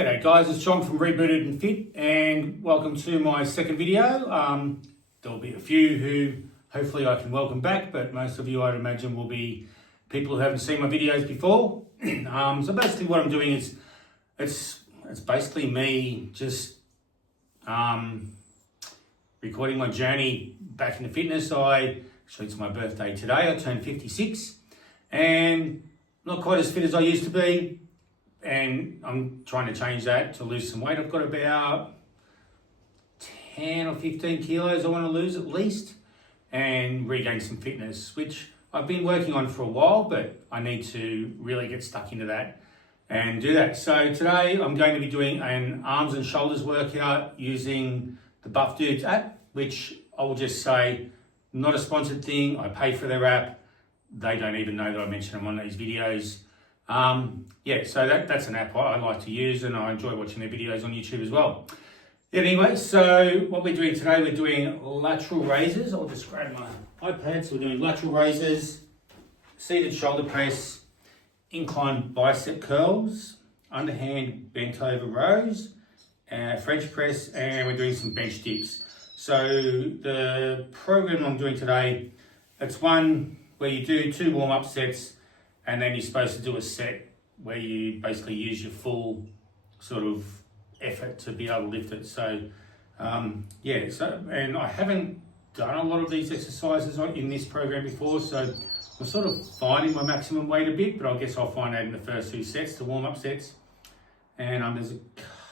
G'day guys, it's John from Rebooted and Fit, and welcome to my second video. There'll be a few who hopefully I can welcome back, but most of you I'd imagine will be people who haven't seen my videos before. So basically what I'm doing is, it's basically me just recording my journey back into fitness. Actually it's my birthday today, I turned 56, and not quite as fit as I used to be. And I'm trying to change that to lose some weight. I've got about 10 or 15 kilos I want to lose at least, and regain some fitness, which I've been working on for a while, but I need to really get stuck into that and do that. So today I'm going to be doing an arms and shoulders workout using the Buff Dudes app, which I will just say, not a sponsored thing. I pay for their app. They don't even know that I mention them on these videos. So that's an app I like to use, and I enjoy watching their videos on YouTube as well. Anyway, so what we're doing today, we're doing lateral raises. I'll just grab my iPad. So we're doing lateral raises, seated shoulder press, incline bicep curls, underhand bent over rows, French press, and we're doing some bench dips. So the program I'm doing today, it's one where you do 2 warm-up sets, and then you're supposed to do a set where you basically use your full sort of effort to be able to lift it. So, and I haven't done a lot of these exercises in this program before, so I'm sort of finding my maximum weight a bit, but I guess I'll find out in the first 2 sets, the warm-up sets. And there's a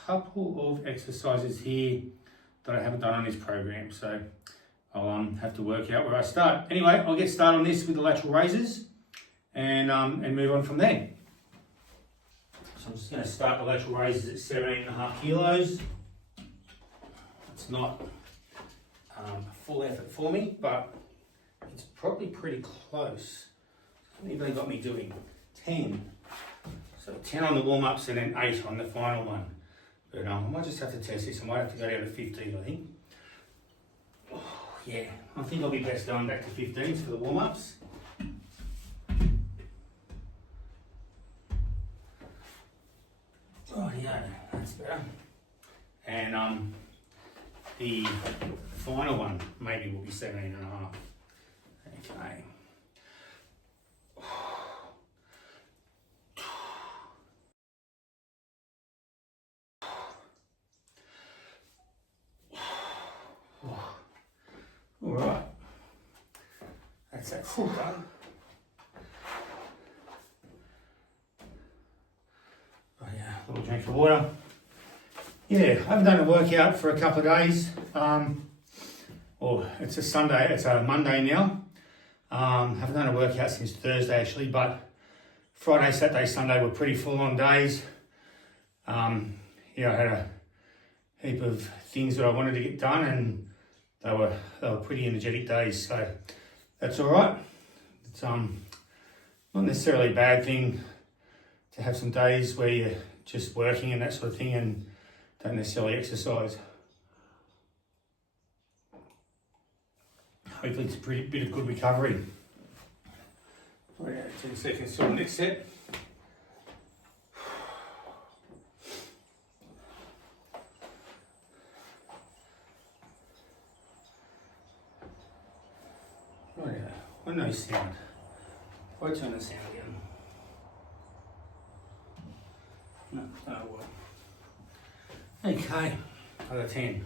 couple of exercises here that I haven't done on this program, so I'll have to work out where I start. Anyway, I'll get started on this with the lateral raises, and move on from there. So I'm just going to start the lateral raises at 17.5 kilos. It's not a full effort for me, but it's probably pretty close. What have they got me doing? 10. So 10 on the warm-ups and then 8 on the final one. But I might just have to test this. I might have to go down to 15, I think. Oh, yeah, I think I'll be best going back to 15s for the warm-ups. Oh yeah, that's better. And the final one maybe will be 17.5. Okay. All right. That's that full done. Little drink of water. Yeah, I haven't done a workout for a couple of days. It's a Sunday, it's a Monday now. Haven't done a workout since Thursday actually, but Friday, Saturday, Sunday were pretty full on days. I had a heap of things that I wanted to get done, and they were pretty energetic days, so that's all right. It's not necessarily a bad thing to have some days where you're just working and that sort of thing and don't necessarily exercise. Hopefully it's a pretty bit of good recovery. Right, 10 seconds till the next set. Right, when no sound. If I turn the sound again. No, that'll work. Okay, another 10.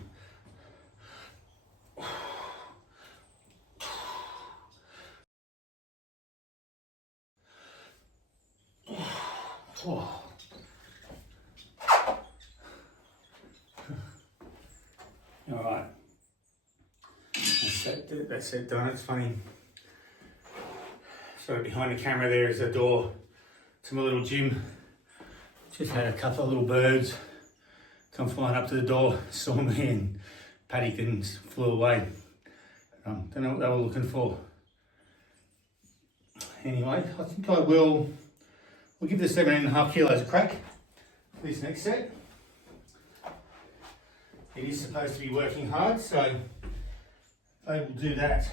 Oh. All right, that's it done. It's funny. So behind the camera there is a door to my little gym. Just had a couple of little birds come flying up to the door, saw me and panicked and flew away. Don't know what they were looking for. Anyway, I think we'll give the 17.5 kilos a crack for this next set. It is supposed to be working hard, so they will do that.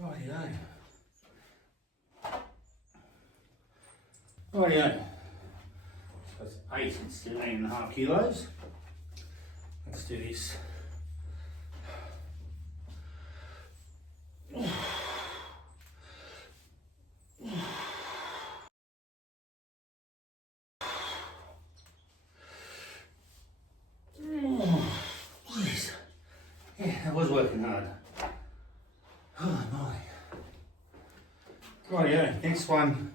Rightio. Rightio. So it's 8 instead of 8.5 kilos. Let's do this. Yeah, that was working hard. Oh my. Rightio, next one,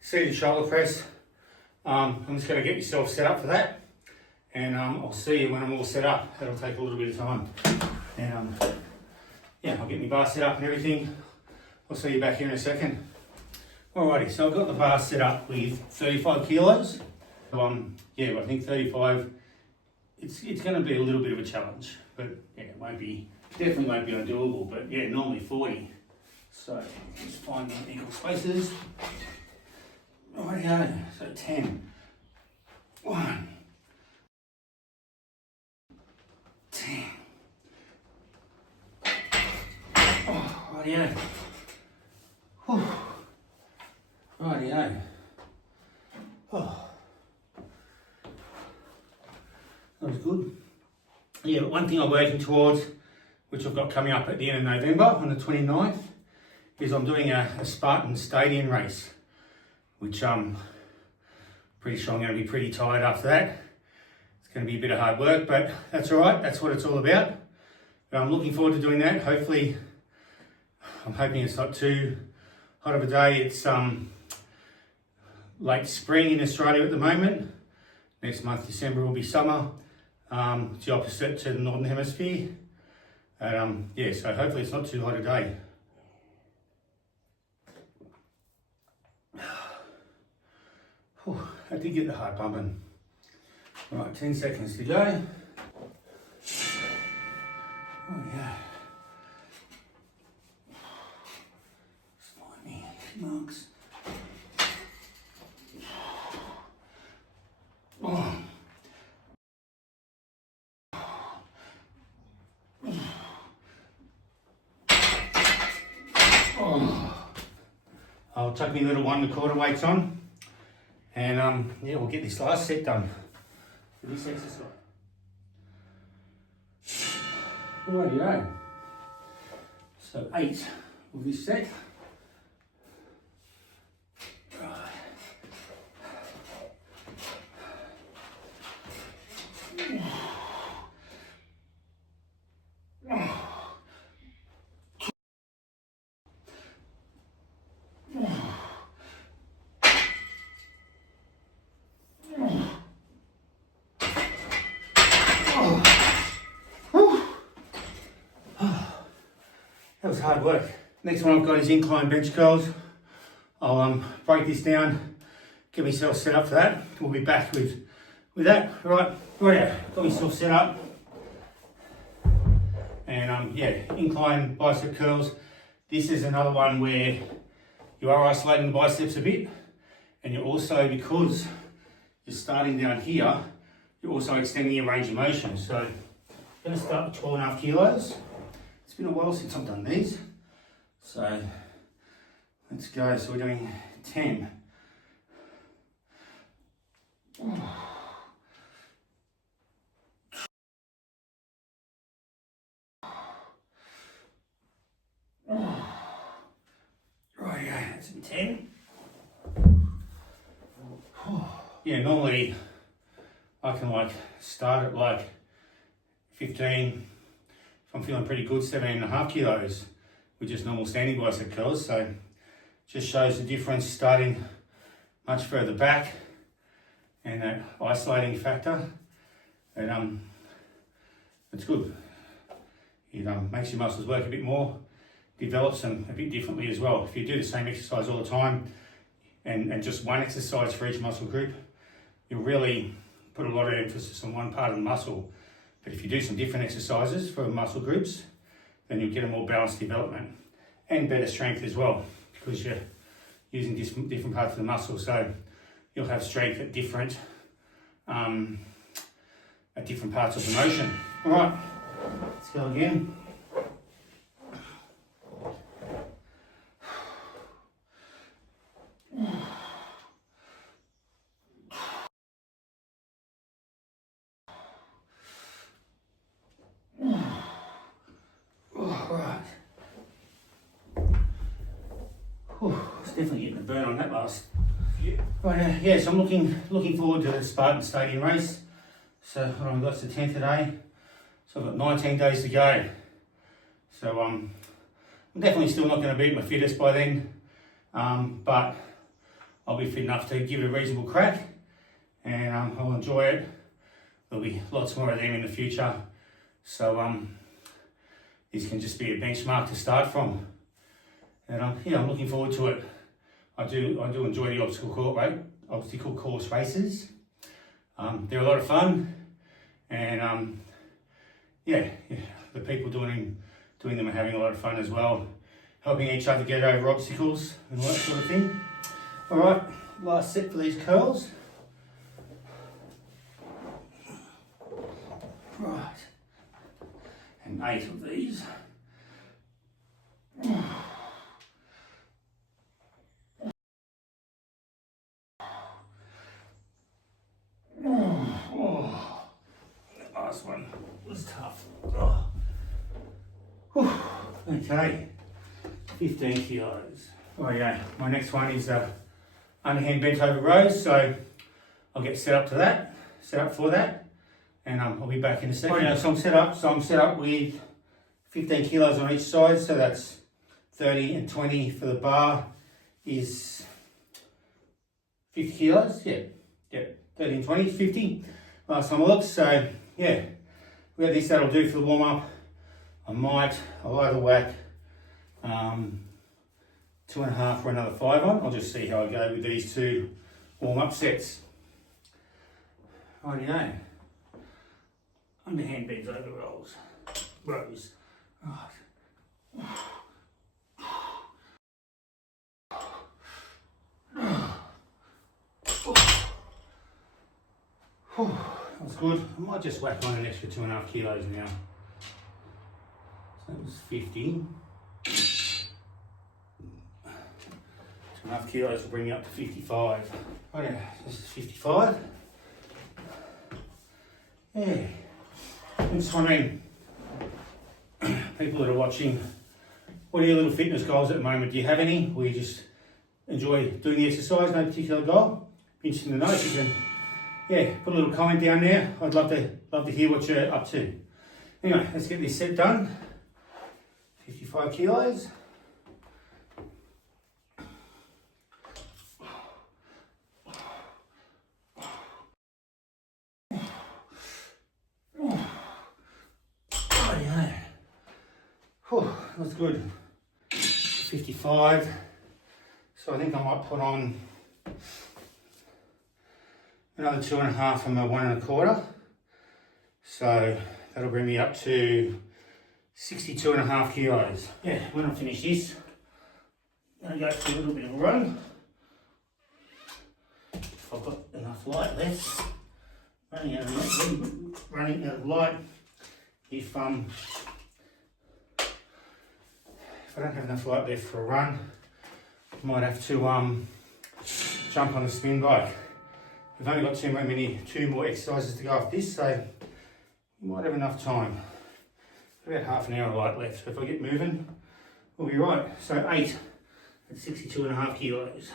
seated shoulder press. I'm just going to get yourself set up for that, and I'll see you when I'm all set up. That'll take a little bit of time. And yeah, I'll get my bar set up and everything. I'll see you back here in a second. Alrighty, so I've got the bar set up with 35 kilos. Yeah, I think 35, it's going to be a little bit of a challenge, but yeah, definitely won't be undoable, but yeah, normally 40. So just find my equal spaces. Rightio, so 10. 1. 10. Oh, rightio. Whew. Rightio. Oh. That was good. Yeah, but one thing I'm working towards, which I've got coming up at the end of November on the 29th, is I'm doing a Spartan Stadion race, which I'm pretty sure I'm going to be pretty tired after that. It's going to be a bit of hard work, but that's all right. That's what it's all about. But I'm looking forward to doing that. Hopefully, I'm hoping it's not too hot of a day. It's late spring in Australia at the moment. Next month, December, will be summer. It's the opposite to the Northern Hemisphere. Yeah, so hopefully it's not too hot a day. Whew, I did get the heart pumping. Right, 10 seconds to go. Oh yeah. Slimy marks. Oh. Oh. I'll chuck my little 1 1/4 weights on. And yeah, we'll get this last set done for this exercise. Rightio. So 8 of this set. Right. That was hard work. Next one I've got is incline bench curls. I'll break this down, get myself set up for that. We'll be back with that. Right, got myself set up. And yeah, incline bicep curls. This is another one where you are isolating the biceps a bit, and you're also, because you're starting down here, you're also extending your range of motion. So I'm going to start with 12.5 kilos. It's been a while since I've done these. So let's go. So we're doing 10. Right, yeah, that's 10. Yeah, normally I can start at 15. If I'm feeling pretty good, 17.5 kilos with just normal standing bicep curls. So just shows the difference starting much further back and that isolating factor. And it's good. It makes your muscles work a bit more, develops them a bit differently as well. If you do the same exercise all the time and just one exercise for each muscle group, you'll really put a lot of emphasis on one part of the muscle. But if you do some different exercises for muscle groups, then you'll get a more balanced development and better strength as well, because you're using different parts of the muscle. So you'll have strength at different parts of the motion. All right, let's go again. It's definitely getting a burn on that last few. Right, yeah, so I'm looking forward to the Spartan Stadion race. So I've got the 10th today, so I've got 19 days to go. So I'm definitely still not going to beat my fittest by then, but I'll be fit enough to give it a reasonable crack, and I'll enjoy it. There'll be lots more of them in the future, so this can just be a benchmark to start from. And I'm looking forward to it. I do enjoy the obstacle course races. They're a lot of fun, and the people doing them are having a lot of fun as well, helping each other get over obstacles and all that sort of thing. All right, last set for these curls. Right, and 8 of these. That last one was tough. Okay, 15 kilos. Oh yeah, my next one is underhand bent over rows, so I'll get set up for that, and I'll be back in a second. Right, so I'm set up with 15 kilos on each side, so that's 30 and 20 for the bar is 50 kilos. Yeah, 30 and 20 is 50. Last time I looked, so yeah, we got this. That'll do for the warm up. I'll either whack 2.5 for another 5 on. I'll just see how I go with these 2 warm-up sets. Rightio. Underhand bends over rows. Rows. Right. That's good. I might just whack on an extra 2.5 kilos now. So that was 50. 2.5 kilos will bring you up to 55. Oh yeah, this is 55. Yeah. Just wondering, people that are watching, what are your little fitness goals at the moment? Do you have any? Or you just enjoy doing the exercise, no particular goal? Interesting to know if you can, put a little comment down there. I'd love to hear what you're up to. Anyway, let's get this set done. 55 kilos. That's good. 55. So I think I might put on another 2.5 from my 1.25. So that'll bring me up to 62.5 kilos. Yeah, when I finish this, I'm going to go for a little bit of a run. If I've got enough light left. Running out of light. If I don't have enough light left for a run, I might have to jump on the spin bike. We've only got two more exercises to go off this, so we might have enough time. About half an hour of light left, so if I get moving, we'll be right. So 8 at 62.5 kilos.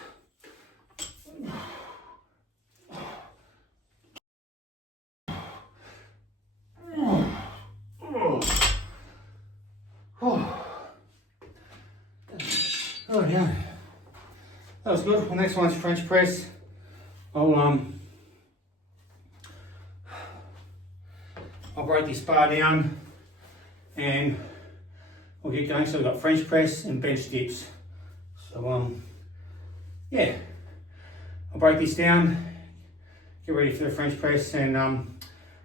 Oh yeah, that was good. Well, next one's French press. I'll break this bar down and we'll get going. So we've got French press and bench dips. So yeah, I'll break this down, get ready for the French press, and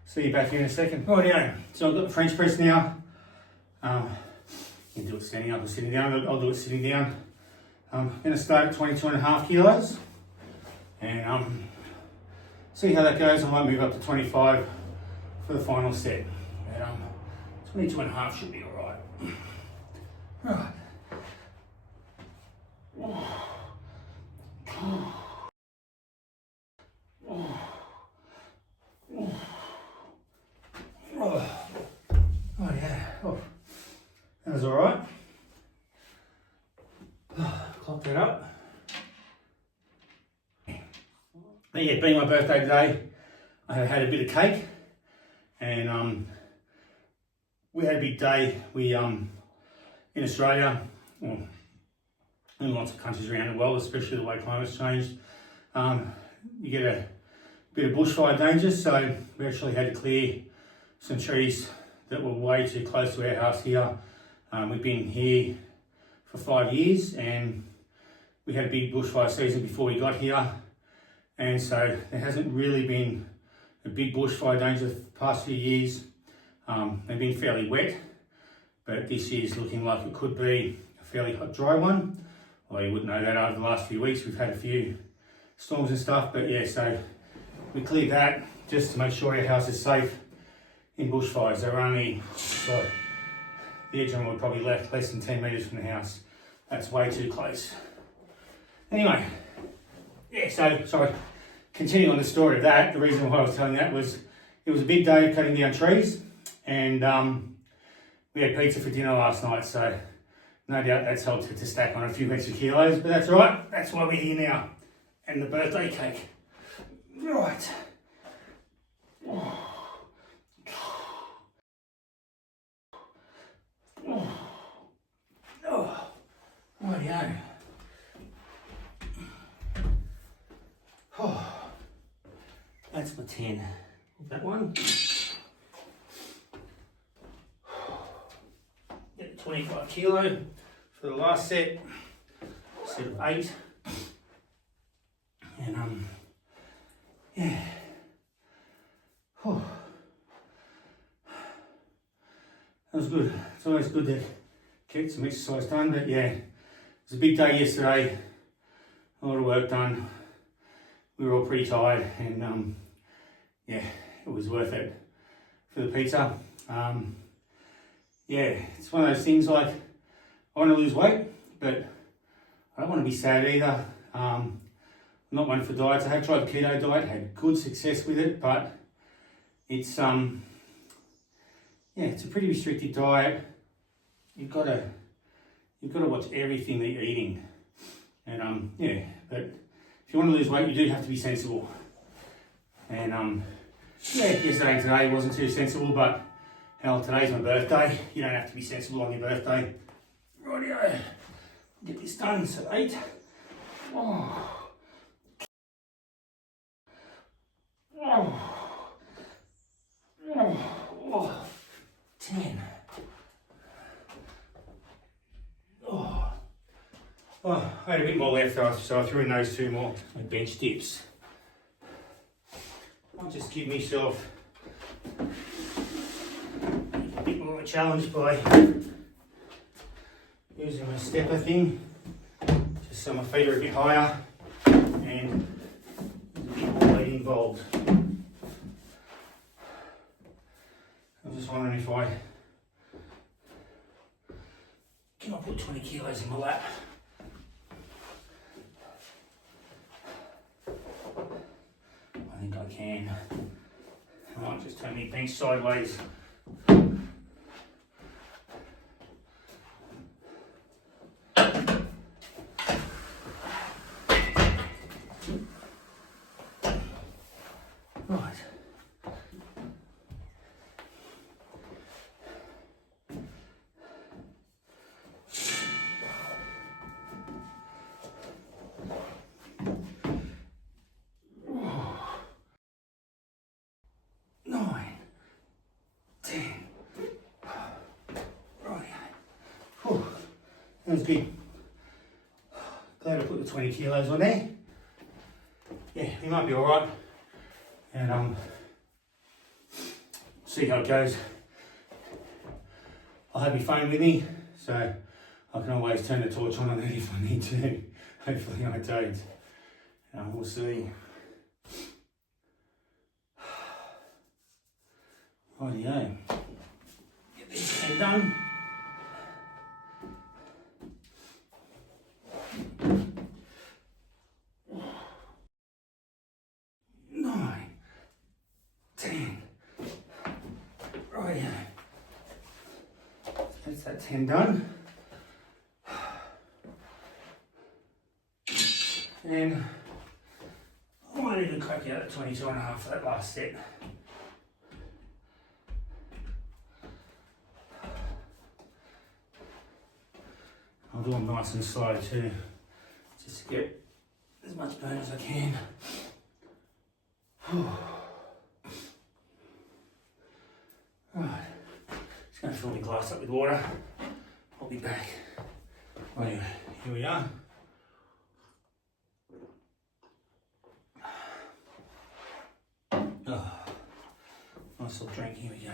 see you back here in a second. Rightio, so I've got the French press now. You can do it standing up or sitting down. I'll do it sitting down. I'm going to start at 22.5 kilos and see how that goes. I might move up to 25 for the final set. But 22.5 should be all right. Oh yeah, that was all right. pop that up. But yeah, being my birthday today, I had a bit of cake, and we had a big day. We in Australia, well, in lots of countries around the world, especially the way climate's changed, you get a bit of bushfire danger. So we actually had to clear some trees that were way too close to our house here. We've been here for 5 years, and we had a big bushfire season before we got here, and so there hasn't really been a big bushfire danger the past few years. They've been fairly wet, but this year's looking like it could be a fairly hot, dry one. Well, you wouldn't know that over the last few weeks. We've had a few storms and stuff, but yeah, so we cleared that just to make sure our house is safe in bushfires. They're only, so the edge of them were probably left less than 10 metres from the house. That's way too close. Anyway, yeah, so, sorry, continuing on the story of that, the reason why I was telling that was it was a big day of cutting down trees, and we had pizza for dinner last night, so no doubt that's helped to stack on a few extra kilos, but that's all right. That's why we're here now, and the birthday cake. Right. Rightio. Oh, that's my 10. That one. Get 25 kilo for the last set of 8. And yeah. Oh. That was good. It's always good to get some exercise done, but yeah, it was a big day yesterday. A lot of work done. We were all pretty tired, and yeah, it was worth it for the pizza. Yeah, it's one of those things like I want to lose weight, but I don't want to be sad either. I'm not one for diets. I have tried the keto diet, had good success with it, but it's yeah, it's a pretty restricted diet. You've got to watch everything that you're eating, and yeah, but if you want to lose weight, you do have to be sensible. And yeah, yesterday and today wasn't too sensible, but hell, today's my birthday. You don't have to be sensible on your birthday. Rightio, get this done. So 8. Oh. Oh. Oh. Oh. 10. Oh. Oh, I had a bit more left, so I threw in those 2 more bench dips. I'll just give myself a bit more of a challenge by using my stepper thing, just so my feet are a bit higher and there's a bit more weight involved. I'm just wondering if I can put 20 kilos in my lap. I think I can. I might just turn my bench sideways. Right. That was good. Glad I put the 20 kilos on there. Yeah, we might be alright. And see how it goes. I'll have my phone with me, so I can always turn the torch on it if I need to. Hopefully I don't. We'll see. Rightio. Get this 10 done. That's that 10 done. And I might even crack out at 22.5 for that last set. I'll do them nice and slow too, just to get as much burn as I can. Right, just going to fill my glass up with water. I'll be back. Anyway, here we are. Oh, nice little drink, here we go.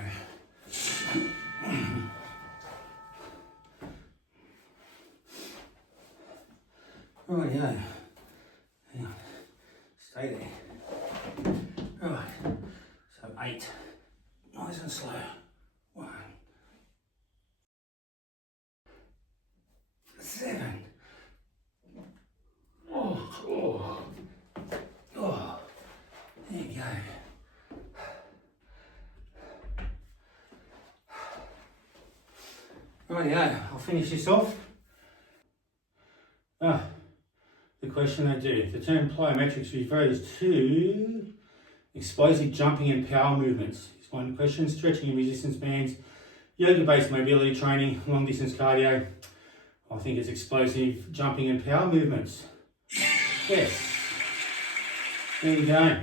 Right, yeah. Hang on. Stay there. Right. So 8. Nice and slow. 1. 7. Oh. There you go. Right, yeah. I'll finish this off. The question they do. The term plyometrics refers to explosive jumping and power movements. It's one question. Stretching and resistance bands, yoga-based mobility training, long-distance cardio. I think it's explosive jumping and power movements. Yes. There you go.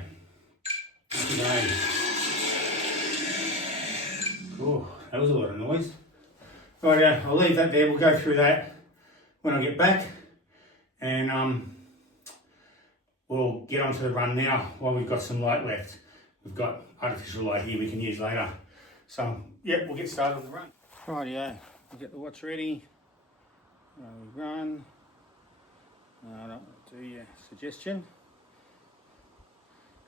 Happy days. Oh, that was a lot of noise. Right, yeah, I'll leave that there. We'll go through that when I get back. And we'll get onto the run now while we've got some light left. We've got artificial light here we can use later. So, yeah, we'll get started on the run. Right, yeah, we'll get the watch ready. We run. No, I don't want to do your suggestion.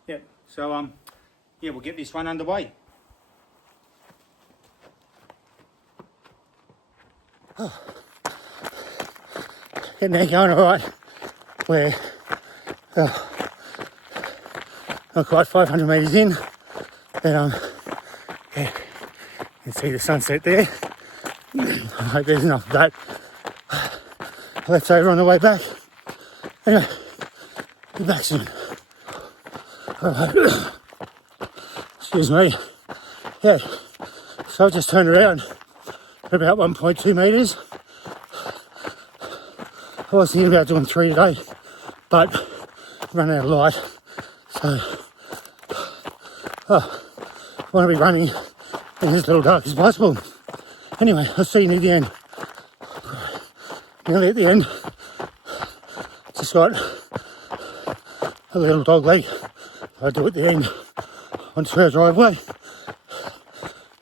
Yep, so, yeah, we'll get this run underway. Getting there going alright. We're not quite 500 metres in, but yeah, you can see the sunset there. I hope there's enough of that left over on the way back. Anyway, be back soon. Alright, excuse me. Yeah, so I just turned around at about 1.2 metres. I was thinking about doing 3 today, but run out of light, so I want to be running in as little dark as possible. Anyway, I'll see you near the end. Nearly at the end. Just got a little dog leg I do at the end onto our driveway.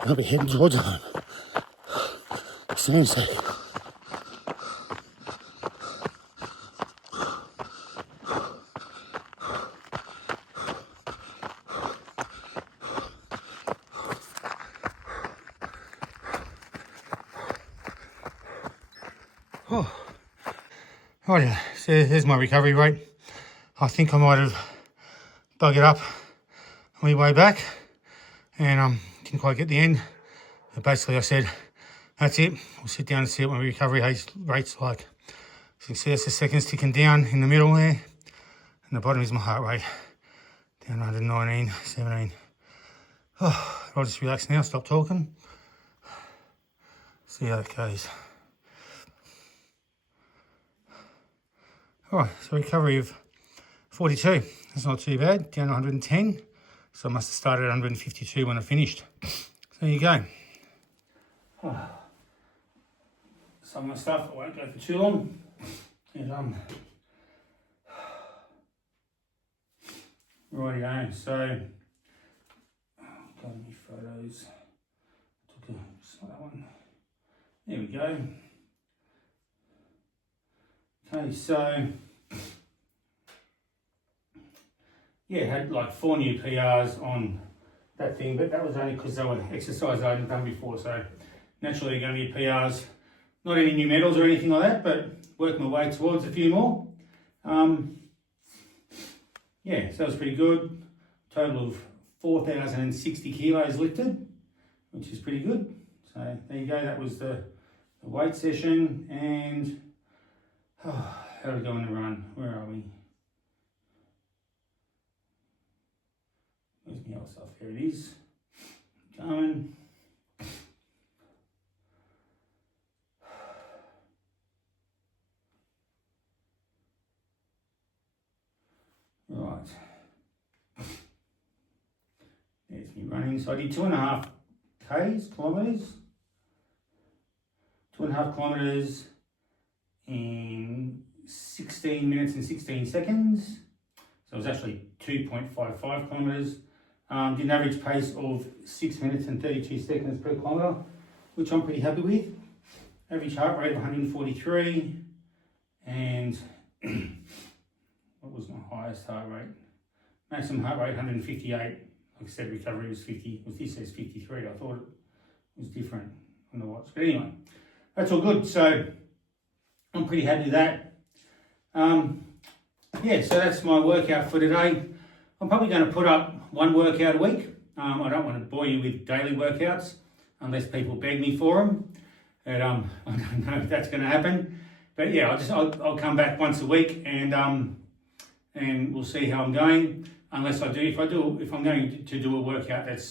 I'll be heading towards home. Soon said. Right, so there's my recovery rate. I think I might have buggered up on my way back and didn't quite get the end. But basically I said, that's it. We'll sit down and see what my recovery rate's like. So you can see that's the seconds ticking down in the middle there. And the bottom is my heart rate. Down 119, 17. Oh, I'll just relax now, stop talking. See how it goes. Alright, so recovery of 42. That's not too bad, down 110. So I must have started at 152 when I finished. So there you go. Some of my stuff, I won't go for too long. And, rightio, so, got any photos. Took that one. There we go. Okay, so, yeah, had like 4 new PRs on that thing, but that was only because they were exercise I hadn't done before, so naturally they're going to be PRs. Not any new medals or anything like that, but working my way towards a few more. Yeah, so that was pretty good. Total of 4,060 kilos lifted, which is pretty good. So there you go, that was the weight session. And how do we go on the run? Where are we? stuff. There it is. Going. Right. There's me running. So I did 2.5 kilometres. 2.5 kilometres in 16 minutes and 16 seconds. So it was actually 2.55 kilometres. Did an average pace of 6 minutes and 32 seconds per kilometre, which I'm pretty happy with. Average heart rate of 143, and what was my highest heart rate? Maximum heart rate 158. Like I said, recovery was 50. Well, this says 53. I thought it was different on the watch. But anyway, that's all good. So I'm pretty happy with that. Yeah, so that's my workout for today. I'm probably going to put up one workout a week. I don't want to bore you with daily workouts unless people beg me for them. But I don't know if that's going to happen. But yeah, I'll come back once a week and we'll see how I'm going. If I'm going to do a workout that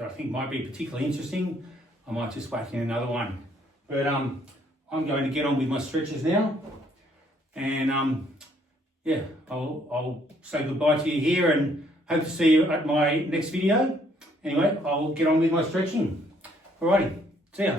I think might be particularly interesting, I might just whack in another one. But I'm going to get on with my stretches now, and yeah, I'll say goodbye to you here and hope to see you at my next video. Anyway, I'll get on with my stretching. Alrighty, see ya.